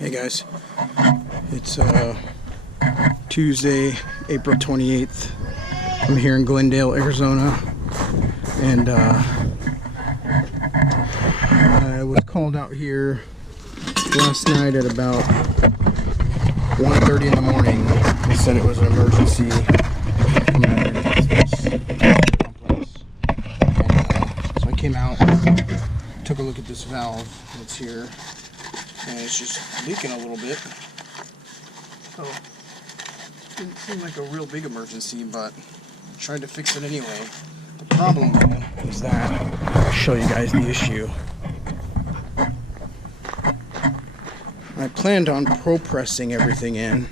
Hey guys, it's Tuesday, April 28th. I'm here in Glendale, Arizona, and I was called out here last night at about 1:30 in the morning. They said it was an emergency coming out of this complex. And so I came out, took a look at this valve that's here, and it's just leaking a little bit. So it didn't seem like a real big emergency, but I tried to fix it anyway. The problem is that I'll show you guys the issue. I planned on pro-pressing everything in.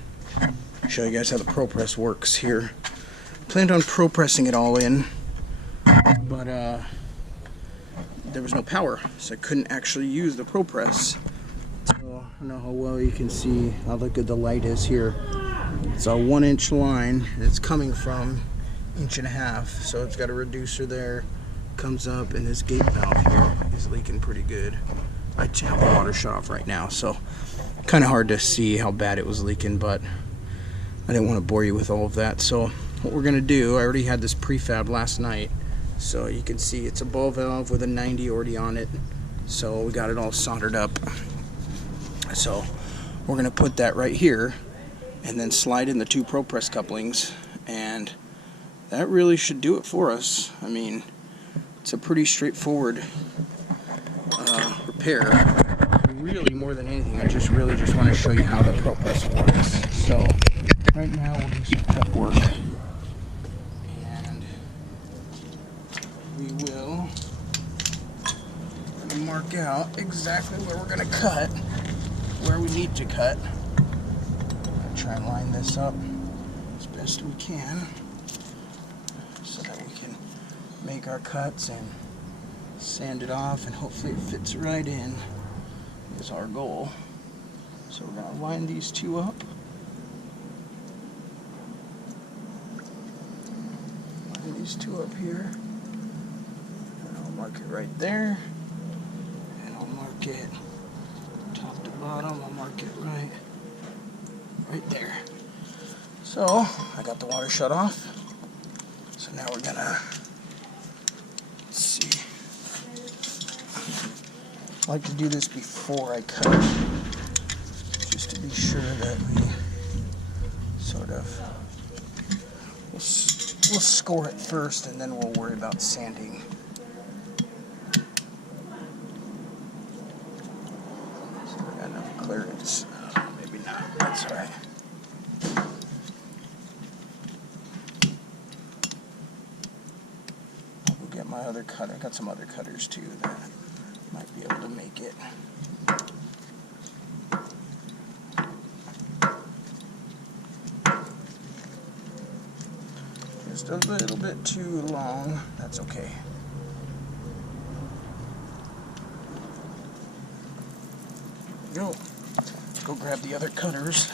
Show you guys how the pro-press works here. Planned on pro-pressing it all in, but there was no power, so I couldn't actually use the pro-press. So I don't know how well you can see how good the light is here. It's a 1-inch line, and it's coming from 1.5 inches. So it's got a reducer there, comes up, and this gate valve here is leaking pretty good. I have the water shut off right now, so kind of hard to see how bad it was leaking, but I didn't want to bore you with all of that. So what we're gonna do, I already had this prefab last night, so you can see it's a ball valve with a 90 already on it. So we got it all soldered up. So we're gonna put that right here and then slide in the 2 ProPress couplings, and that really should do it for us. I mean, it's a pretty straightforward repair. Really, more than anything, I really just want to show you how the ProPress works. So right now we'll do some prep work, and we will mark out exactly where we're going to cut, where we need to cut. I'll try and line this up as best we can so that we can make our cuts and sand it off, and hopefully it fits right in is our goal. So we're going to line these 2 up. Line these 2 up here. And I'll mark it right there. And I'll mark it top to bottom. I'll mark it right there. So I got the water shut off. So now we're gonna, let's see. I like to do this before I cut, just to be sure that we sort of, we'll score it first, and then we'll worry about sanding. So we got enough clearance. Maybe not, that's all right. I'll go get my other cutter. I got some other cutters too that might be able to make it. Just a little bit too long. That's okay. There we go. Let's go grab the other cutters.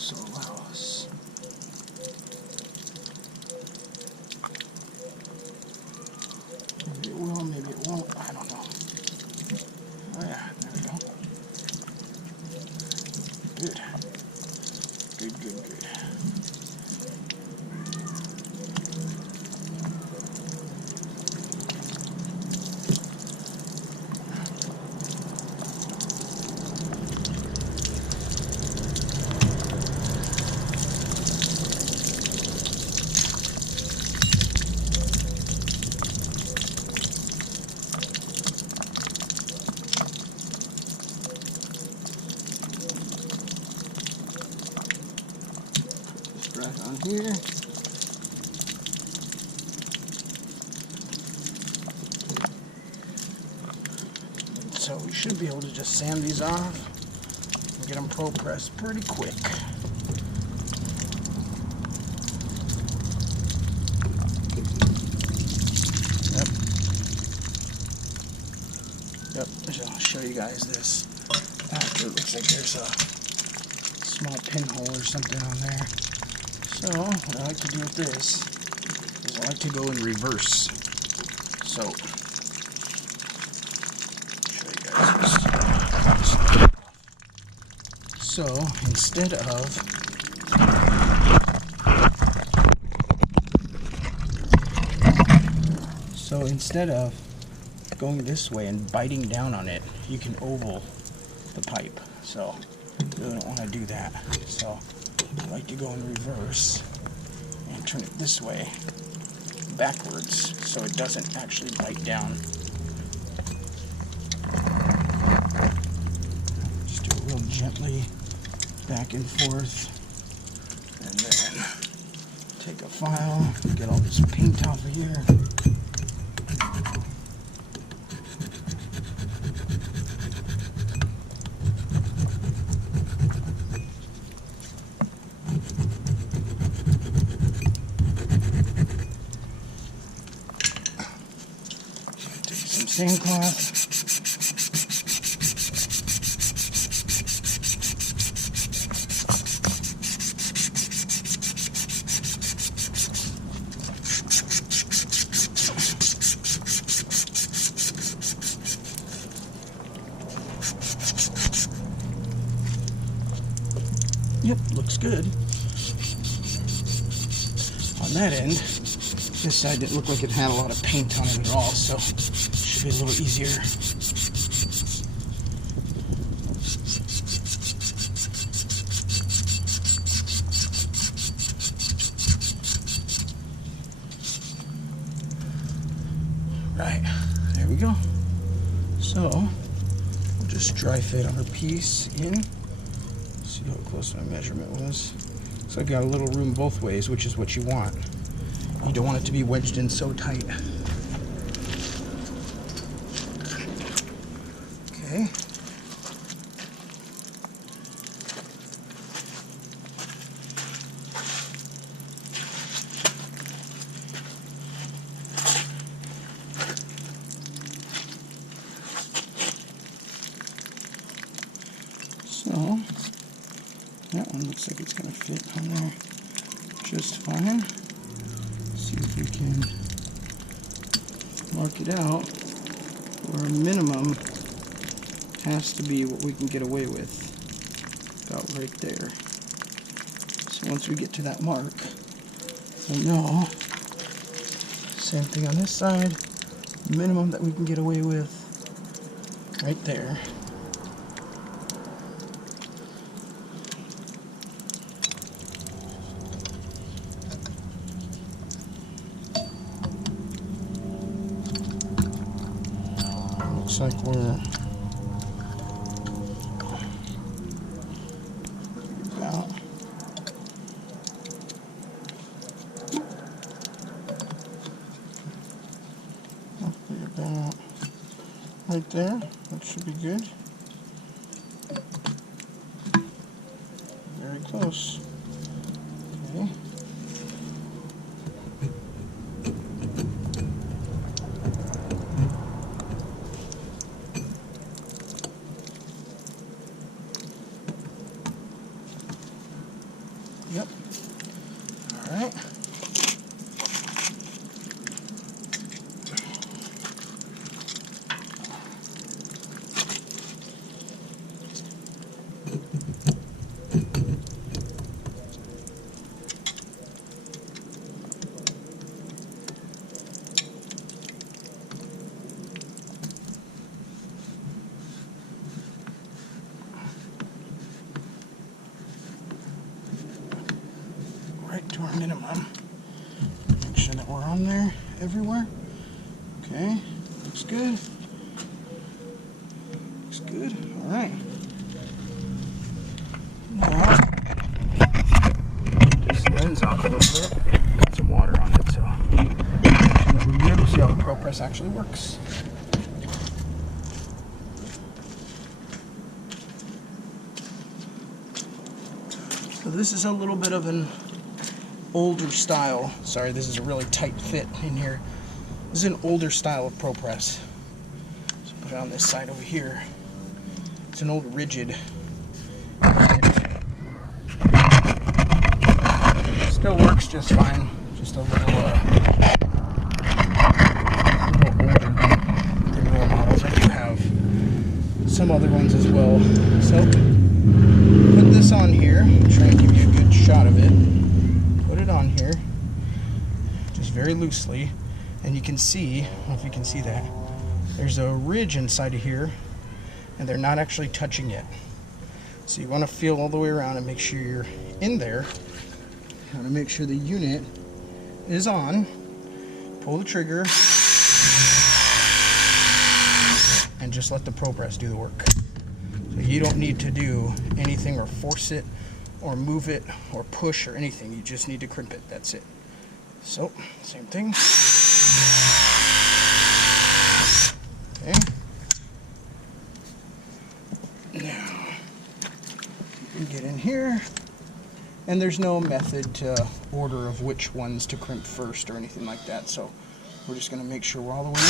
this will allow us. Maybe it will, maybe it won't, I don't know. Oh yeah, there we go. Good. Good, good, good. Right on here. So we should be able to just sand these off and get them pro pressed pretty quick. Yep, I'll show you guys this after. It looks like there's a small pinhole or something on there. So, what I like to do with this is I like to go in reverse. So, show you guys this. So, instead of going this way and biting down on it, you can oval the pipe. So, you really don't want to do that. So, I like to go in reverse and turn it this way, backwards, so it doesn't actually bite down. Just do it real gently, back and forth, and then take a file, get all this paint off of here. Sandcloth. Yep, looks good. On that end, this side didn't look like it had a lot of paint on it at all, so be a little easier. Right, there we go. So, we'll just dry fit our piece in. See how close my measurement was. So I've got a little room both ways, which is what you want. You don't want it to be wedged in so tight. Okay. So that one looks like it's going to fit on there just fine. Let's see if we can mark it out where a minimum has to be what we can get away with, about right there. So once we get to that mark, we'll know. Same thing on this side, minimum that we can get away with, right there. Looks like we're about right there. That should be good. Very close. Okay. Yep. All right. Right to our minimum. Make sure that we're on there everywhere. Okay, looks good. Looks good. All right. Now, this lens off a little bit. Got some water on it, so we're good. We'll see how the ProPress actually works. So this is a little bit of an older style. Sorry, this is a really tight fit in here. This is an older style of ProPress. So put it on this side over here. It's an old rigid. Still works just fine. Just a little older than newer models. I do have some other ones as well. So put this on here. Try and give you a good shot of it. Put it on here, just very loosely, and you can see, I don't know if you can see that, there's a ridge inside of here, and they're not actually touching it. So you want to feel all the way around and make sure you're in there. You want to make sure the unit is on. Pull the trigger, and just let the ProPress do the work. So you don't need to do anything or force it, or move it, or push, or anything. You just need to crimp it. That's it. So, same thing. Okay. Now, you can get in here, and there's no method to order of which ones to crimp first or anything like that. So, we're just going to make sure we're all the way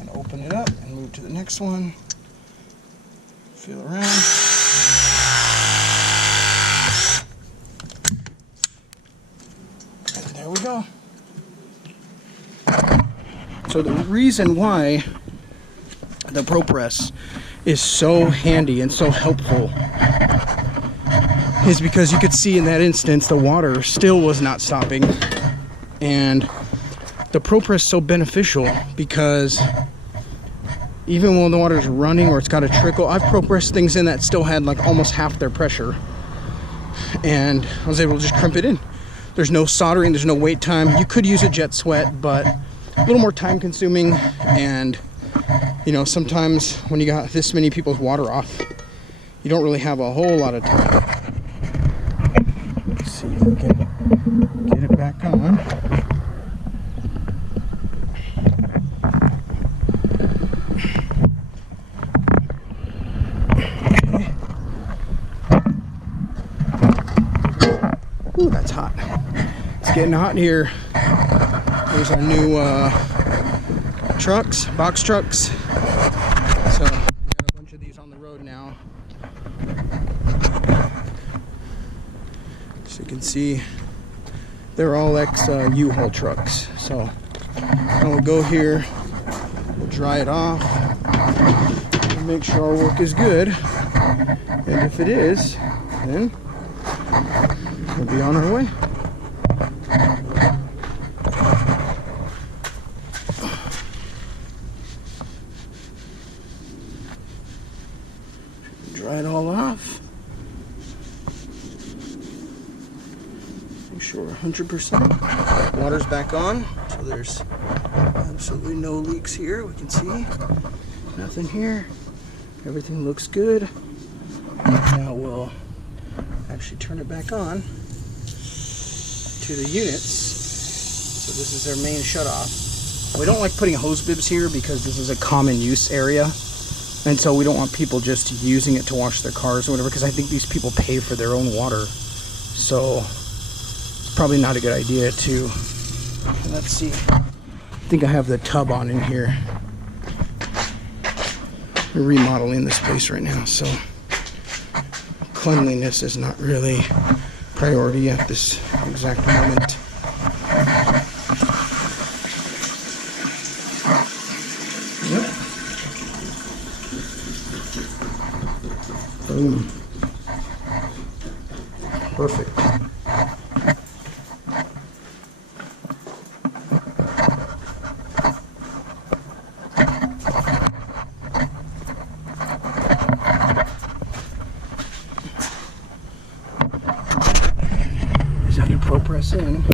in. And open it up and move to the next one. Feel around. And there we go. So the reason why the ProPress is so handy and so helpful is because you could see in that instance the water still was not stopping, and the ProPress is so beneficial because even when the water's running or it's got a trickle, I've ProPressed things in that still had like almost half their pressure, and I was able to just crimp it in. There's no soldering, there's no wait time. You could use a jet sweat, but a little more time consuming, and you know, sometimes when you got this many people's water off, you don't really have a whole lot of time. Let's see if we can get it back on. Ooh, that's hot. It's getting hot in here. There's our new trucks, box trucks. So we got a bunch of these on the road now. So you can see they're all ex-U-Haul trucks. So we'll go here, we'll dry it off, and make sure our work is good. And if it is, then we'll be on our way. Dry it all off. Make sure 100%. Water's back on, so there's absolutely no leaks here. We can see nothing here. Everything looks good. Now we'll actually turn it back on to the units. So this is their main shutoff. We don't like putting hose bibs here because this is a common use area, and so we don't want people just using it to wash their cars or whatever, because I think these people pay for their own water, so it's probably not a good idea to. Let's see, I think I have the tub on in here. We're remodeling this place right now, so cleanliness is not really priority at this exact moment. Yep. Boom. Perfect. Is how you ProPress in.